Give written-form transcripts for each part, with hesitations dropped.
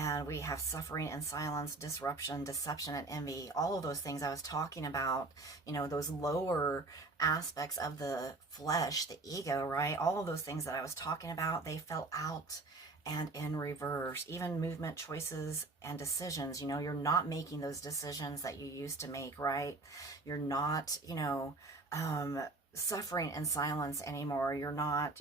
and we have suffering and silence, disruption, deception, and envy. All of those things I was talking about, those lower aspects of the flesh, the ego, right? All of those things that I was talking about, they fell out and in reverse. Even movement choices and decisions, you're not making those decisions that you used to make, right? You're not, suffering in silence anymore. You're not,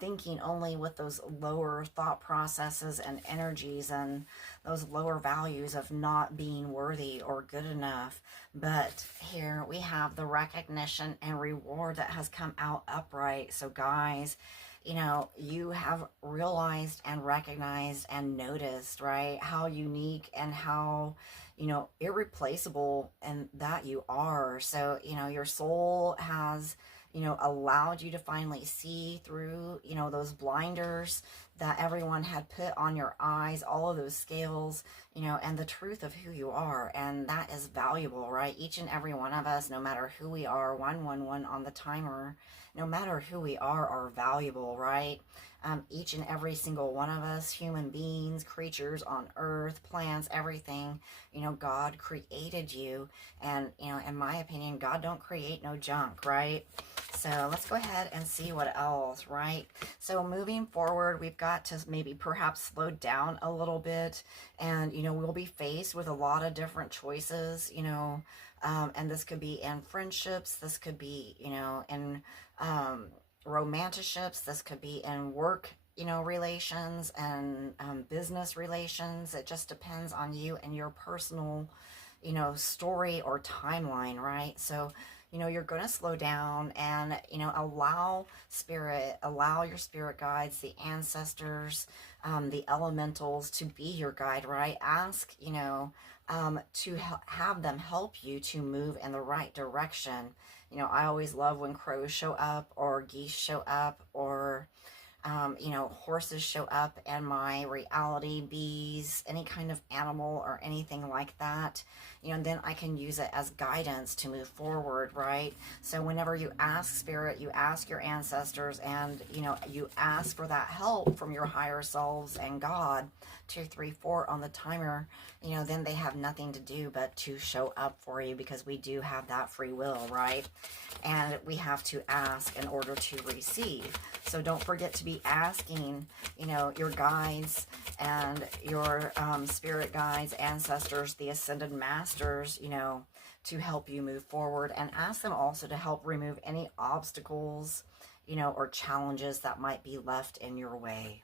thinking only with those lower thought processes and energies and those lower values of not being worthy or good enough. But here we have the recognition and reward that has come out upright. So guys, you have realized and recognized and noticed, right, how unique and how, irreplaceable and that you are. So, your soul has allowed you to finally see through, those blinders that everyone had put on your eyes, all of those scales, and the truth of who you are. And that is valuable, right? Each and every one of us, no matter who we are, 111 on the timer, no matter who we are valuable, right? Each and every single one of us, human beings, creatures on earth, plants, everything, God created you. And, in my opinion, God don't create no junk, right? So let's go ahead and see what else, right? So moving forward, we've got to maybe perhaps slow down a little bit, and, we'll be faced with a lot of different choices, and this could be in friendships, this could be, in romanticships, this could be in work, relations and business relations. It just depends on you and your personal, story or timeline, right? So, you're going to slow down and, allow your spirit guides, the ancestors, the elementals to be your guide, right? Ask, to have them help you to move in the right direction. I always love when crows show up or geese show up or horses show up in my reality, bees, any kind of animal or anything like that, and then I can use it as guidance to move forward, right? So whenever you ask spirit, you ask your ancestors, and, you ask for that help from your higher selves and God, 2, 3, 4 on the timer, then they have nothing to do but to show up for you, because we do have that free will, right? And we have to ask in order to receive. So don't forget to be asking, your guides and your spirit guides, ancestors, the ascended masters, to help you move forward, and ask them also to help remove any obstacles, or challenges that might be left in your way.